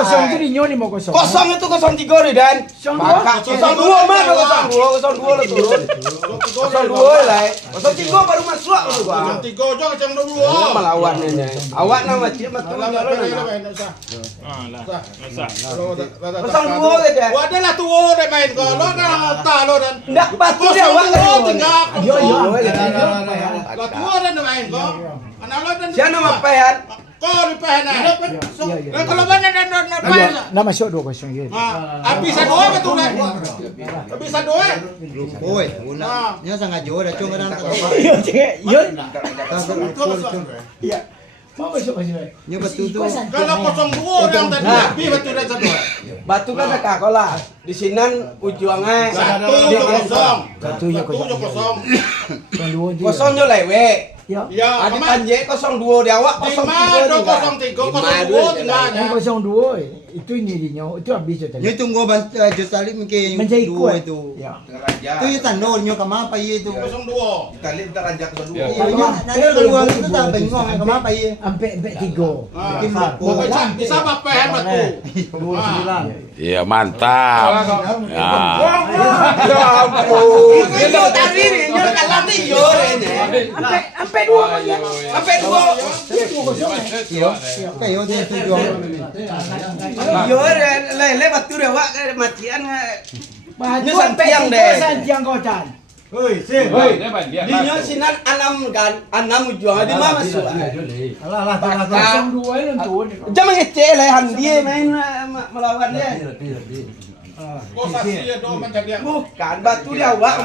kosong itu dinyo ni mau kosong. Kosong itu 03 nih Dan. 02 mah 02 lah turun. 02 lah. 03 baru masuk lu gua. 03 aja kacang 22. Melawan ini. Awak nama cik betul jalan. Ah lah. 02 ke Dan. Wadah lah tuo deh main kalau dah tak lo dan. Ndak batu dia awak kan. Tinggal. Yo yo. Lah tuo dan main kok. Anak lo dan. Siapa nama pehan? Kau di pehana. Lah kalau mana dan main. Nama masuk 2-0 gitu. Habis dua betul kan? Habis dua. Oi, una. Nya sangat jauh dah cung kan. Yo cek, yo. Iya. Mau masuk. Nya betul tu. Kalau 02 yang tadi habis betul dan satu. Batu kan ada kakola. Di sinan ujungnya 1-0. Satu ya kosong. 2-0. kosong jo lewe. Ya. Ya, Adi Panje 02 di awak 03 Yang 02 itu ini dinyo, itu habis tu tadi. Nya tunggu Jutali mungkin Menjadi dua kuat. itu. Ya. Tu ya tandor nyo kama apa ye tu. 02. Tali kita ranjak ke Nya nanti keluar tu tak bengong kama apa ye. Sampai 3. Pokoknya bisa bapehan batu. Iya mantap. Ya. Ya ampun. Yo tadi ni yo kalah ni yo ni. Sampai 2 ya. Sampai 2. Yo. Kayo dia tu jo. Yo le batu dia awak matian. Baju sampai yang deh. Santiang kocan. Hei, sih. Di nyo sinan 6 kan, 6 ujung di mana masuk. Alah, 02 lentur. Jangan ngecek lah dia main melawan dia. kau saksi ya dong menjadi Bukan batu dia awak